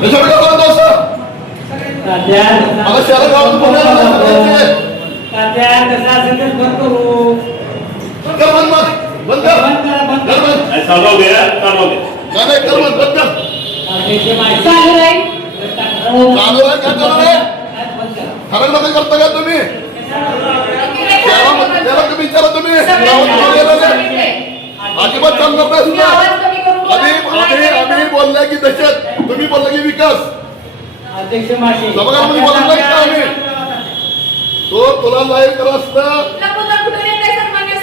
त्याच्याकडे बोलत असं मला शहरा गावात बोलायला बंद करू कर बंद बंद कर बंद चालव दे चालव दे नाही कर बंद बंद कर चालू आहे चालू आहे काय चालू आहे खरं नका करता का तुम्ही त्याला तुम्ही विचारा तुम्ही अजिबात चालणार नाही आम्ही बोलल्या की दहशत तुम्ही बोलला की विकास अध्यक्ष माशी सभागृहामध्ये बोलला नाही का आम्ही तो तुला लाईव्ह करा असतं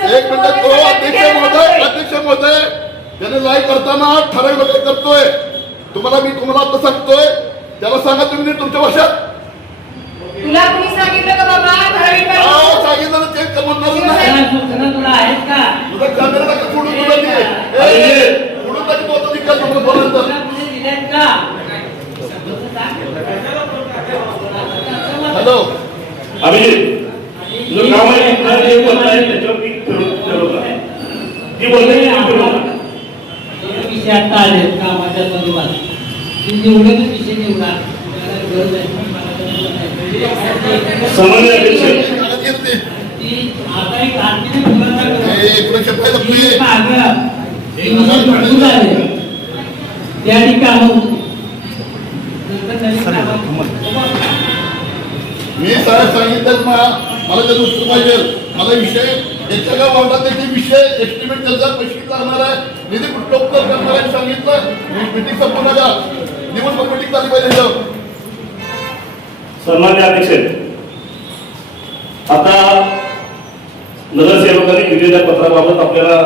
एक मिनिट तो अध्यक्ष महोदय त्याने लाईव्ह करताना ठराविक वगैरे करतोय तुम्हाला आता सांगतोय त्याला सांगा तुम्ही तुमच्या भाषेत तुला कुणी सांगितलं का बाबा सांगितलं ते म्हणणार नाही तुला आहेत का तुझा कॅमेरा नका फोडून तुला फोडून टाकी तो निकाल तुम्हाला बोलायचं हॅलो अभिजित जो काम आहे जे बोलताय त्याच्यावर मी ठरवलं जी बोलताय विषय आता आले कामाच्या संदर्भात निवडे विषय निवडा गरज आहे सामान्य अध्यक्ष आता एक आणखी त्या ठिकाणी मी साहेब सांगितलं मला त्याचं उत्तर पाहिजे मला विषय त्याच्या काय वाटत त्याचे विषय एस्टिमेट त्याचा पैसे लागणार आहे निधी कुठलं उत्तर करणार आहे सांगितलं मिटिंग संपूर्ण का दिवसभर मिटिंग झाली पाहिजे सन्मान्य अध्यक्ष आता नगरसेवकांनी दिलेल्या पत्राबाबत आपल्याला